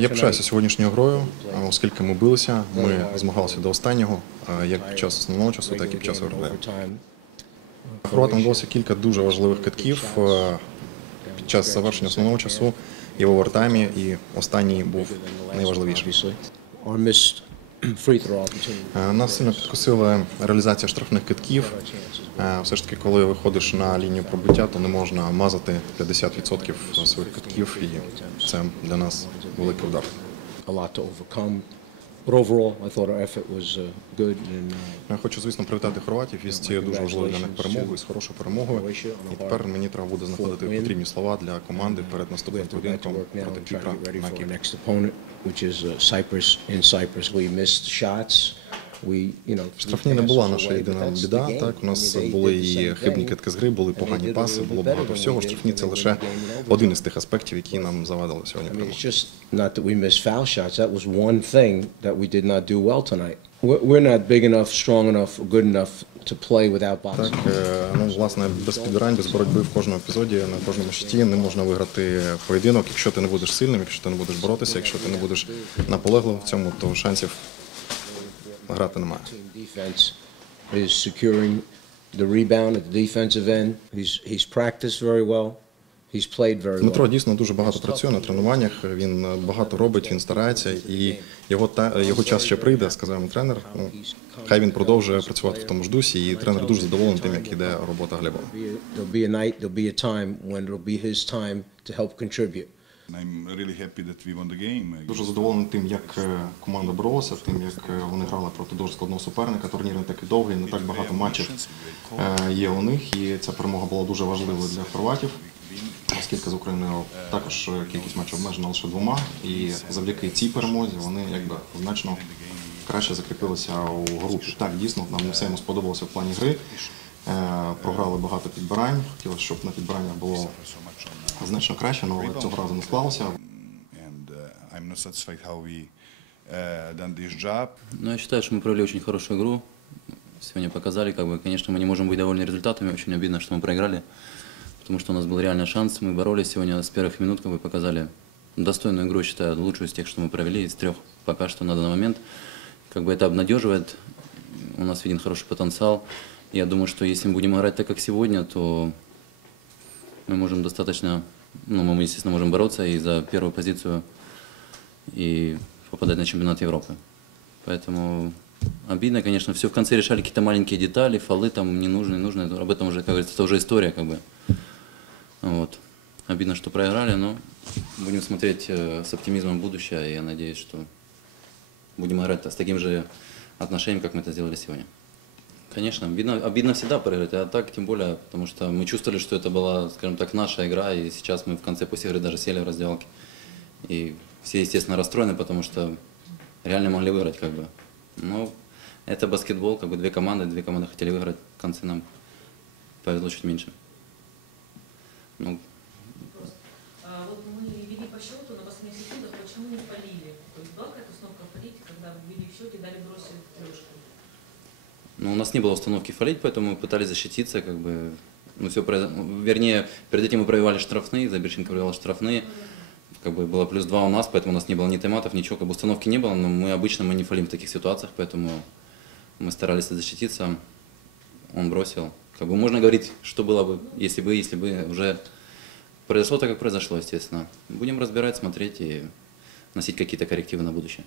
Я пишаюся сьогоднішньою грою, е, оскільки ми билися, ми змагалися до останнього, е, як під час основного часу, так і під час and Хорватам вдалося кілька дуже важливих китків е, під час завершення основного часу і в овертаймі, і останній був opportunity. Е, Нас сильно підкосила реалізація штрафних китків. Е, Все ж таки, коли виходиш на лінію пробиття, то не можна мазати 50% своїх китків, і це для нас великий удар. Uh, uh, Я хочу, звісно, привітати хорватів із цією дуже важливою для них перемогою, з хорошою перемогою. І тепер мені треба буде знаходити потрібні слова для команди перед наступним поєдинком проти Кіпра на Кіпрі. Штрафні не була наша єдина біда. Так, у нас були і хибні китки з гри, були погані паси, було багато всього. Штрафні це лише один із тих аспектів, які нам завадили сьогодні. We're, we're not big enough, strong enough, good enough to play without boxing. Так, е, ну власне, без підбирань, без боротьби в кожному епізоді, на кожному щиті не можна виграти поєдинок, якщо ти не будеш сильним, якщо ти не будеш боротися, якщо ти не будеш наполегливим в цьому, то шансів грати немає. Is securing the rebound at the defensive end. He's, he's practiced very well. He's played very Дмитро дійсно дуже багато працює на тренуваннях. Він е, багато робить, він старається, і його та його час ще прийде, сказав йому тренер. Ну хай він продовжує працювати в тому ж дусі, і тренер дуже задоволений тим, як іде робота Глебова. There'll be a night, there'll be a time when it'll be his time to help contribute. Дуже задоволений тим, як е, команда боролася, тим, як е, вони грали проти дуже складного суперника. Турнір не такий довгий, не так багато матчів е, є у них, і ця перемога була дуже важливою для хорватів, оскільки з Україною також кількість матчів обмежена лише двома. І завдяки цій перемозі вони якби значно краще закріпилися у групі. Так, дійсно, нам не все йому сподобалося в плані гри. Е, Програли багато підбирань. Хотілося, щоб на підбираннях було значно краще, але цього разу не склалося. And uh, I'm not satisfied how we uh, done this job. Ну, я считаю, что мы провели очень хорошую игру. Сегодня показали, как бы, конечно, мы не можем быть довольны результатами. Очень обидно, что мы проиграли, потому что у нас был реальный шанс. Мы боролись сегодня с первых минут, как бы показали достойную игру, считаю, лучшую из тех, что мы провели, из трех пока что на данный момент. Как бы это обнадеживает. У нас виден хороший потенциал. Я думаю, что если мы будем играть так, как сегодня, то мы можем достаточно, ну, мы, естественно, можем бороться и за первую позицию, и попадать на чемпионат Европы. Поэтому обидно, конечно, все в конце решали какие-то маленькие детали, фолы там ненужные, нужные. Об этом уже, как говорится, это уже история, как бы. Вот. Обидно, что проиграли, но будем смотреть э, с оптимизмом будущее, и я надеюсь, что будем играть с таким же отношением, как мы это сделали сегодня. Конечно, обидно, обидно всегда проиграть, а так тем более, потому что мы чувствовали, что это была, скажем так, наша игра, и сейчас мы в конце после игры даже сели в раздевалке. И все, естественно, расстроены, потому что реально могли выиграть, как бы. Но это баскетбол, как бы две команды, две команды хотели выиграть, в конце нам повезло чуть меньше. Ну, А почему не полили? То есть была какая-то установка полить, когда вели в счете дали бросить трешку? Ну, у нас не было установки фалить, поэтому мы пытались защититься, как бы, ну, все вернее, перед этим мы пробивали штрафные, Заберченко пробивал штрафные, как бы было плюс два у нас, поэтому у нас не было ни тайматов, ничего, как бы установки не было, но мы обычно мы не фалим в таких ситуациях, поэтому мы старались защититься, он бросил. Как бы можно говорить, что было бы, если бы, если бы уже произошло так, как произошло, естественно. Будем разбирать, смотреть и носить какие-то коррективы на будущее.